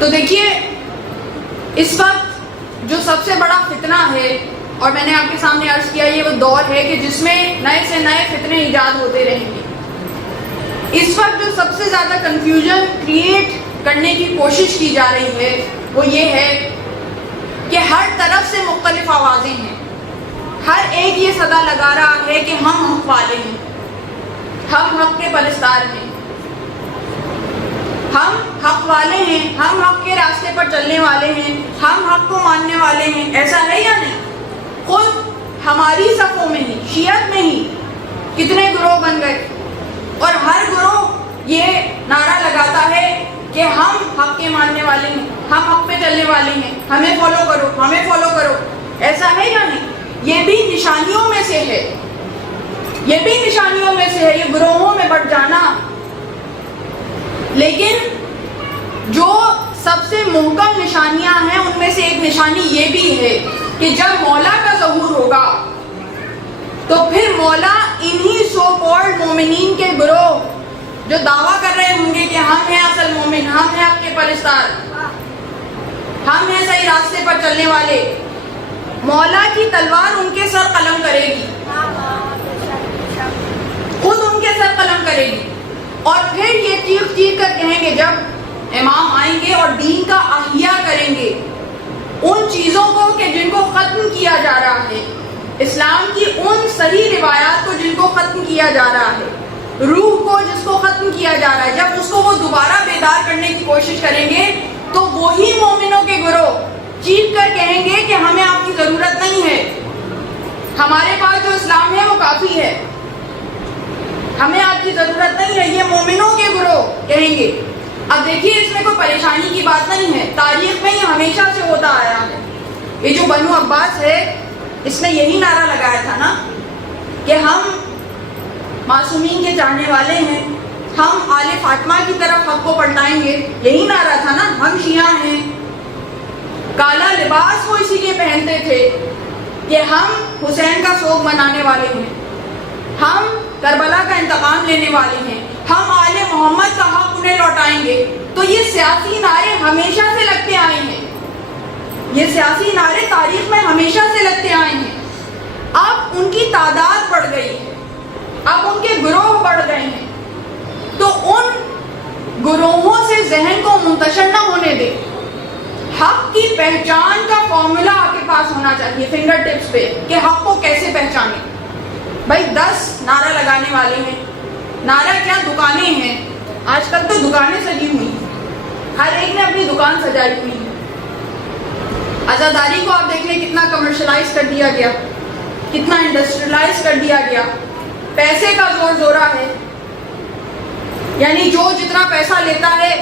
تو دیکھیے اس وقت جو سب سے بڑا فتنہ ہے، اور میں نے آپ کے سامنے عرض کیا یہ وہ دور ہے کہ جس میں نئے سے نئے فتنے ایجاد ہوتے رہیں گے. اس وقت جو سب سے زیادہ کنفیوژن کریٹ کرنے کی کوشش کی جا رہی ہے وہ یہ ہے کہ ہر طرف سے مختلف آوازیں ہیں. ہر ایک یہ صدا لگا رہا ہے کہ ہم حق والے ہیں، ہم حق کے پرستار ہیں، ہم حق والے ہیں، ہم حق کے راستے پر چلنے والے ہیں، ہم حق کو ماننے والے ہیں. ایسا ہے یا نہیں؟ خود ہماری صفوں میں ہی، شیعت میں ہی کتنے گروہ بن گئے، اور ہر گروہ یہ نعرہ لگاتا ہے کہ ہم حق کے ماننے والے ہیں، ہم حق پہ چلنے والے ہیں، ہمیں فالو کرو، ہمیں فالو کرو. ایسا ہے یا نہیں؟ یہ بھی نشانیوں میں سے ہے، یہ بھی نشانیوں میں سے ہے، یہ گروہوں میں بٹ جانا. لیکن جو سب سے محکم نشانیاں ہیں ان میں سے ایک نشانی یہ بھی ہے کہ جب مولا کا ظہور ہوگا تو پھر مولا انہی سو کالڈ مومنین کے گروہ جو دعویٰ کر رہے ہوں گے کہ ہم ہیں اصل مومن، ہم ہیں حق کے پرستار، ہم ہیں صحیح راستے پر چلنے والے، مولا کی تلوار ان کے سر قلم کرے گی، خود ان کے سر قلم کرے گی. اور پھر یہ چیخ چیخ کر کہیں گے جب امام آئیں گے اور دین کا احیاء کریں گے ان چیزوں کو کہ جن کو ختم کیا جا رہا ہے، اسلام کی ان صحیح روایات کو جن کو ختم کیا جا رہا ہے، روح کو جس کو ختم کیا جا رہا ہے، جب اس کو وہ دوبارہ بیدار کرنے کی کوشش کریں گے تو وہی مومنوں کے گروہ چیخ کر کہیں گے کہ ہمیں آپ کی ضرورت نہیں ہے، ہمارے پاس جو اسلام ہے وہ کافی ہے، ہمیں آپ کی ضرورت نہیں ہے. یہ مومنوں کے گروہ کہیں گے. اب دیکھیے اس میں کوئی پریشانی کی بات نہیں ہے، تاریخ میں یہ ہمیشہ سے ہوتا آیا ہے. یہ جو بنو عباس ہے اس نے یہی نعرہ لگایا تھا نا کہ ہم معصومین کے چاہنے والے ہیں، ہم آل فاطمہ کی طرف حق کو پلٹائیں گے. یہی نعرہ تھا نا، ہم شیعہ ہیں. کالا لباس وہ اسی لیے پہنتے تھے کہ ہم حسین کا سوگ منانے والے ہیں، ہم کربلا کا انتقام لینے والے ہیں، ہم آل محمد کا حق انہیں لوٹائیں گے. تو یہ سیاسی نعرے ہمیشہ سے لگتے آئے ہیں، یہ سیاسی نعرے تاریخ میں ہمیشہ سے لگتے آئے ہیں. اب ان کی تعداد بڑھ گئی ہے، اب ان کے گروہ بڑھ گئے ہیں، تو ان گروہوں سے ذہن کو منتشر نہ ہونے دے. حق کی پہچان کا فارمولا آپ کے پاس ہونا چاہیے فنگر ٹپس پہ کہ حق کو کیسے پہچانیں. بھائی 10 نعرہ لگانے والے ہیں، نعرہ کیا دکانیں ہیں، آج کل تو دکانیں سجی ہوئی ہیں، ہر ایک نے اپنی دکان سجائی ہوئی ہے. عزاداری کو آپ دیکھ لیں کتنا کمرشلائز کر دیا گیا، کتنا انڈسٹریلائز کر دیا گیا، پیسے کا زور زورا ہے، یعنی جو جتنا پیسہ لیتا ہے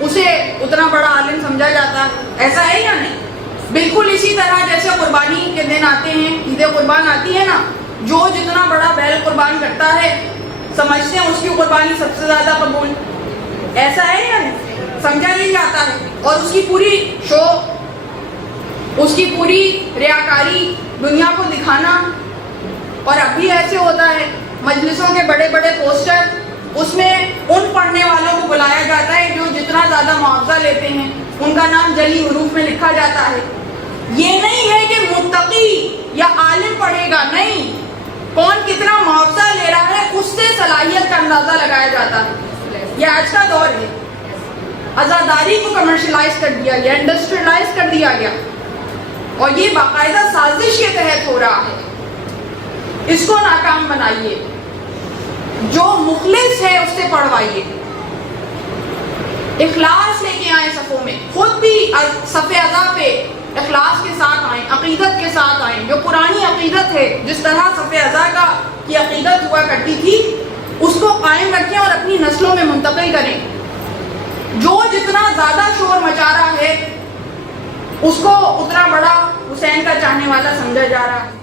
اسے اتنا بڑا عالم سمجھا جاتا ہے. ایسا ہے یا نہیں؟ بالکل اسی طرح جیسے قربانی کے دن آتے ہیں، عید قربان آتی ہے نا، جو جتنا بڑا بیل قربان کرتا ہے سمجھتے ہیں اس کی قربانی سب سے زیادہ قبول. ایسا ہے یا نہیں؟ سمجھا نہیں جاتا ہے. اور اس کی پوری شو، اس کی پوری ریاکاری دنیا کو دکھانا. اور اب بھی ایسے ہوتا ہے، مجلسوں کے بڑے بڑے پوسٹر، اس میں ان پڑھنے والوں کو بلایا جاتا ہے جو جتنا زیادہ معاوضہ لیتے ہیں، ان کا نام جلی حروف میں لکھا جاتا ہے. یہ نہیں ہے کہ متقی یا عالم پڑھے گا، نہیں، کون کتنا معاوضہ لے رہا ہے اس سے صلاحیت کا اندازہ لگایا جاتا ہے. یہ آج کا دور ہے. عزاداری کو کمرشلائز کر دیا گیا، انڈسٹریلائز کر دیا گیا، اور یہ باقاعدہ سازش کے تحت ہو رہا ہے. اس کو ناکام بنائیے، جو مخلص ہے اس سے پڑھوائیے، اخلاص لے کے آئیں صفوں میں، خود بھی صف اعضاء پہ اخلاص کے ساتھ آئیں، عقیدت کے ساتھ آئیں. جو پرانی عقیدت ہے، جس طرح صف اعضاء کی عقیدت ہوا کرتی تھی، اس کو قائم رکھیں اور اپنی نسلوں میں منتقل کریں. جو جتنا زیادہ شور مچا رہا ہے اس کو اتنا بڑا حسین کا چاہنے والا سمجھا جا رہا ہے.